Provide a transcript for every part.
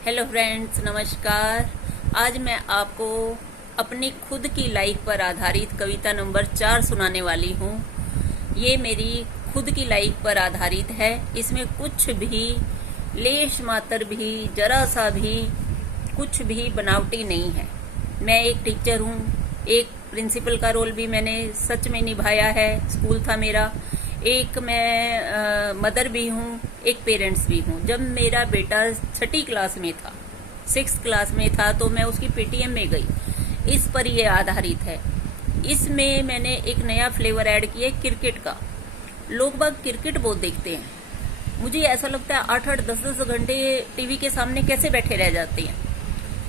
Hello friends, नमस्कार। आज मैं आपको अपनी खुद की लाइफ पर आधारित कविता नंबर 4 सुनाने वाली हूँ। ये मेरी खुद की लाइफ पर आधारित है। इसमें कुछ भी लेश मात्र भी जरा सा भी कुछ भी बनावटी नहीं है। मैं एक टीचर हूँ, एक प्रिंसिपल का रोल भी मैंने सच में निभाया है। स्कूल था मेरा। एक मैं मदर भी हूँ, एक पेरेंट्स भी हूँ। जब मेरा बेटा 6ठी क्लास में था, 6th क्लास में था, तो मैं उसकी पीटीएम में गई। इस पर ये आधारित है। इसमें मैंने एक नया फ्लेवर ऐड किया क्रिकेट का। लोग बाग क्रिकेट बहुत देखते हैं। मुझे ऐसा लगता है 8-8, 10-10 घंटे टीवी के सामने कैसे बैठे रह जाते हैं,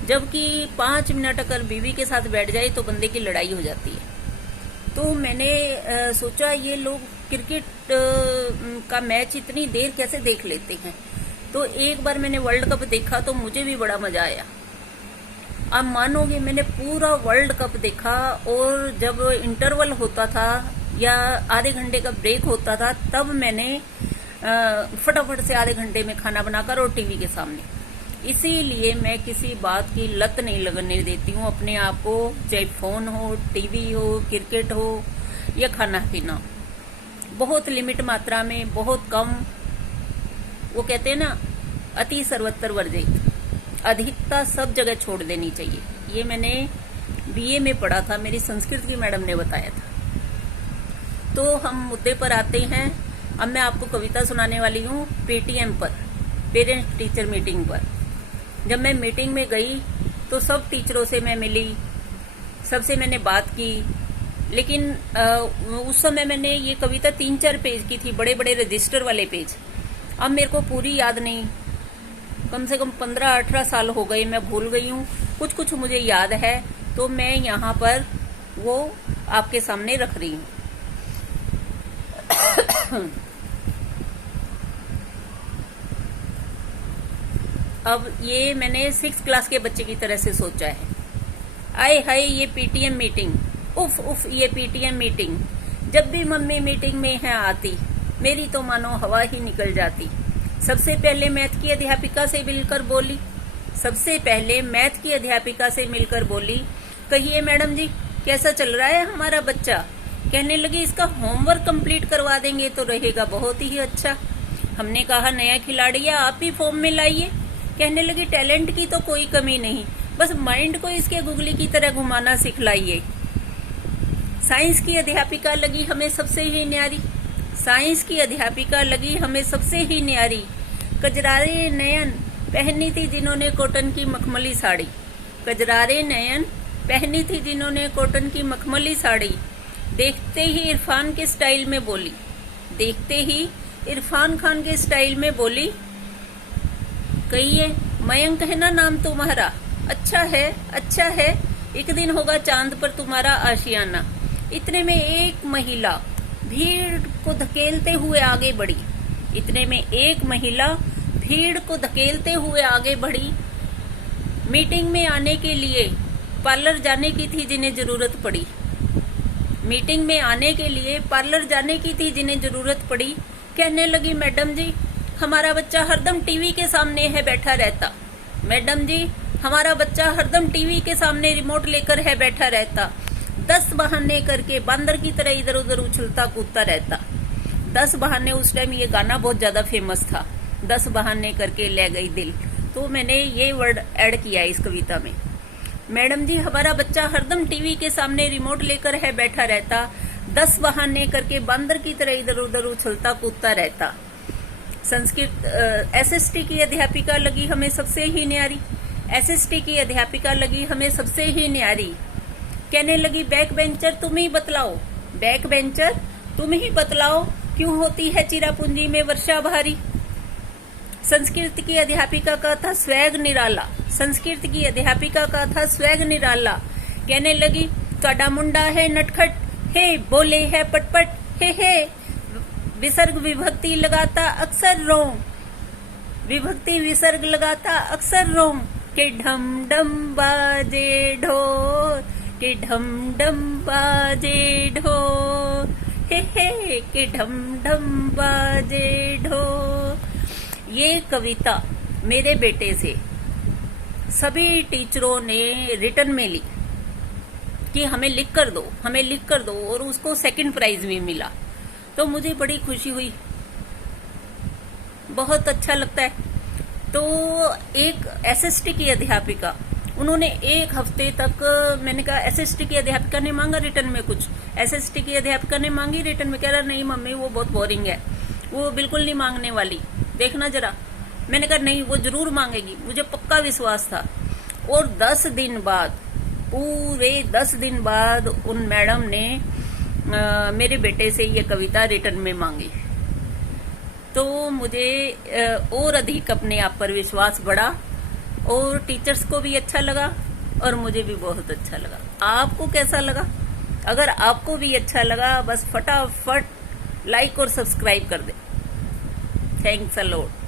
जबकि 5 मिनट अगर बीवी के साथ बैठ जाए तो बंदे की लड़ाई हो जाती है। तो मैंने सोचा ये लोग क्रिकेट का मैच इतनी देर कैसे देख लेते हैं। तो एक बार मैंने वर्ल्ड कप देखा तो मुझे भी बड़ा मजा आया। आप मानोगे, मैंने पूरा वर्ल्ड कप देखा, और जब इंटरवल होता था या आधे घंटे का ब्रेक होता था, तब मैंने फटाफट से आधे घंटे में खाना बनाकर और टीवी के सामने। इसीलिए मैं किसी बात की लत नहीं लगने देती हूँ अपने आप को, चाहे फोन हो, टीवी हो, क्रिकेट हो या खाना पीना। बहुत लिमिट मात्रा में, बहुत कम। वो कहते हैं ना, अति सर्वत्र वर्जित। अधिकता सब जगह छोड़ देनी चाहिए। ये मैंने बीए में पढ़ा था, मेरी संस्कृत की मैडम ने बताया था। तो हम मुद्दे पर आते हैं। अब मैं आपको कविता सुनाने वाली हूँ पेटीएम पर, पेरेंट्स टीचर मीटिंग पर। जब मैं मीटिंग में गई तो सब टीचरों से मैं मिली, सबसे मैंने बात की। लेकिन उस समय मैंने ये कविता 3-4 पेज की थी, बड़े बड़े रजिस्टर वाले पेज। अब मेरे को पूरी याद नहीं, कम से कम 15-18 साल हो गए, मैं भूल गई हूँ। कुछ कुछ मुझे याद है, तो मैं यहाँ पर वो आपके सामने रख रही हूँ। अब ये मैंने 6th क्लास के बच्चे की तरह से सोचा है। आए हाय ये पीटीएम मीटिंग, उफ उफ ये पीटीएम मीटिंग। जब भी मम्मी मीटिंग में है आती, मेरी तो मानो हवा ही निकल जाती। सबसे पहले मैथ की अध्यापिका से मिलकर बोली, सबसे पहले मैथ की अध्यापिका से मिलकर बोली, कहिए मैडम जी, कैसा चल रहा है हमारा बच्चा। कहने लगी, इसका होमवर्क कंप्लीट करवा देंगे तो रहेगा बहुत ही अच्छा। हमने कहा, नया खिलाड़ी है, आप ही फॉर्म में लाइए। कहने लगी, टैलेंट की तो कोई कमी नहीं, बस माइंड को इसके गुगली की तरह घुमाना सिखलाइए। साइंस की अध्यापिका लगी हमें सबसे ही न्यारी, साइंस की अध्यापिका लगी हमें सबसे ही न्यारी। कजरारे नयन पहनी थी जिन्होंने कॉटन की मखमली साड़ी, कजरारे नयन पहनी थी जिन्होंने कॉटन की मखमली साड़ी। देखते ही इरफान के स्टाइल में बोली, देखते ही इरफान खान के स्टाइल में बोली, कहिए मयंक है ना नाम तुम्हारा, अच्छा है अच्छा है, एक दिन होगा चांद पर तुम्हारा आशियाना। इतने में एक महिला भीड़ को धकेलते हुए आगे बढ़ी, इतने में एक महिला भीड़ को धकेलते हुए आगे बढ़ी। मीटिंग में आने के लिए पार्लर जाने की थी जिन्हें जरूरत पड़ी, मीटिंग में आने के लिए पार्लर जाने की थी जिन्हें जरूरत पड़ी। कहने लगी, मैडम जी हमारा बच्चा हरदम टीवी के सामने है बैठा रहता, मैडम जी हमारा बच्चा हरदम टीवी के सामने रिमोट लेकर है बैठा रहता। 10 बहाने करके बंदर की तरह इधर उधर उछलता कूदता रहता। 10 बहाने, उस टाइम ये गाना बहुत ज्यादा फेमस था, 10 बहाने करके ले गई दिल। तो मैंने ये वर्ड ऐड किया इस कविता में। मैडम जी हमारा बच्चा हरदम टीवी के सामने रिमोट लेकर है बैठा रहता, 10 बहाने करके बंदर की तरह इधर उधर उछलता कूदता रहता। संस्कृत एसएसटी की अध्यापिका लगी हमें सबसे ही न्यारी, एसएसटी की अध्यापिका लगी हमें सबसे ही न्यारी। कहने लगी, बैक बेंचर तुम ही बतलाओ, बैक बेंचर तुम ही बतलाओ, क्यों होती है चिरापुंजी में वर्षा भारी। संस्कृत की अध्यापिका का था स्वैग निराला, संस्कृत की अध्यापिका का था स्वैग निराला। कहने लगी, ਤੁਹਾਡਾ मुंडा है नटखट, हे बोले है पटपट, हे विसर्ग विभक्ति लगाता अक्सर रोम, विभक्ति विसर्ग लगाता अक्सर रोम। के ढम ढम बाजे ढोल, के ढम ढम बाजे ढोल, हे के ढम ढम बाजे ढोल। ये कविता मेरे बेटे से सभी टीचरों ने रिटर्न में ली कि हमें लिख कर दो, हमें लिख कर दो, और उसको सेकंड प्राइज भी मिला। तो मुझे बड़ी खुशी हुई, बहुत अच्छा लगता है। तो एक एसएसटी की अध्यापिका, उन्होंने एक हफ्ते तक, मैंने कहा एसएसटी की अध्यापिका ने मांगा रिटर्न में कुछ, एसएसटी की अध्यापिका ने मांगी रिटर्न में, कह रहा नहीं मम्मी वो बहुत बोरिंग है, वो बिल्कुल नहीं मांगने वाली, देखना जरा। मैंने कहा नहीं, वो जरूर मांगेगी, मुझे पक्का विश्वास था। और 10 दिन बाद, पूरे 10 दिन बाद उन मैडम ने मेरे बेटे से ये कविता रिटर्न में मांगी। तो मुझे और अधिक अपने आप पर विश्वास बढ़ा, और टीचर्स को भी अच्छा लगा, और मुझे भी बहुत अच्छा लगा। आपको कैसा लगा? अगर आपको भी अच्छा लगा, बस फटाफट लाइक और सब्सक्राइब कर दे। Thanks a lot.